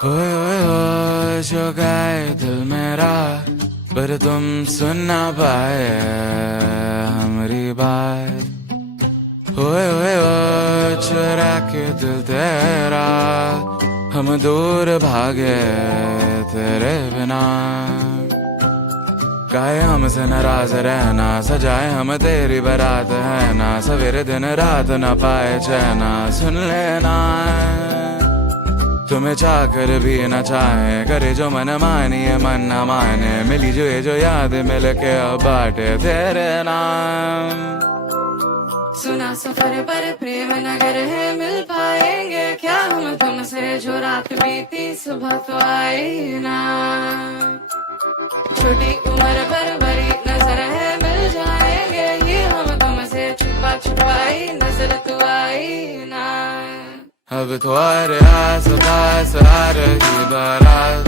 ओए जो गाए दिल मेरा, पर तुम सुन ना पाए हमारी बात। ओए चुरा के दिल तेरा, हम दूर भागे तेरे बिना। काहे हमसे नाराज रहना, सजाए हम तेरी बारात है ना। सवेरे दिन रात ना पाए चैना, सुन लेना तुम्हें चाह कर भी न चाहे, करे जो मन मानिए मन न माने। मिली जो ये जो याद मिल के अब बाटे तेरे नाम। सुना सफर पर प्रेम नगर है, मिल पाएंगे क्या हम तुमसे। जो रात बीती सुबह तो आई ना। छोटी उम्र पर बड़ी नजर है, मिल जाएंगे ये हम तुमसे। छुपा छुपाई नजर तो आई ना। अब तुम्हारे आस पास आ रही बारात,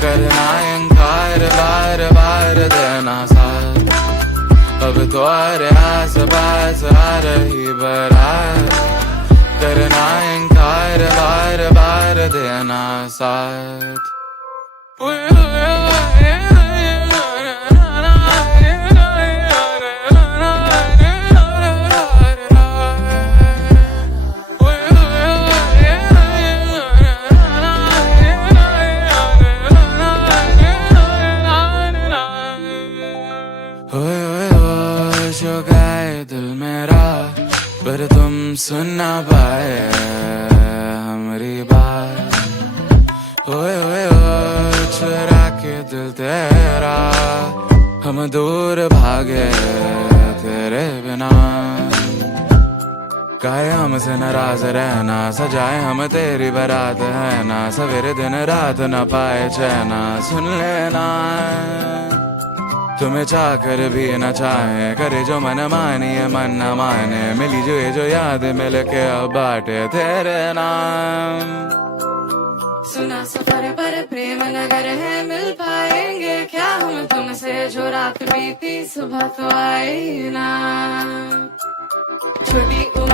करना इनकार बार बार देना साथ। अब तुम्हारे आस पास आ रही बारात, करना इनकार बार बार देना साथ। जो गाए दिल मेरा, पर तुम सुन ना पाए हमारी बात। ओए चुरा के दिल तेरा, हम दूर भागे तेरे बिना। काहे हमसे नाराज रहना, सजाए हम तेरी बारात है ना। सवेरे दिन रात ना पाए चैना, सुन लेना तुम्हें चाह कर भी न चाहे, करे जो मन मानिए मन न माने। मिली जो ये जो याद मिल के अब बाटे तेरे नाम। सुना सफर पर प्रेम नगर है, मिल पाएंगे क्या हम तुमसे। जो रात बीती सुबह तो आई ना। छोटी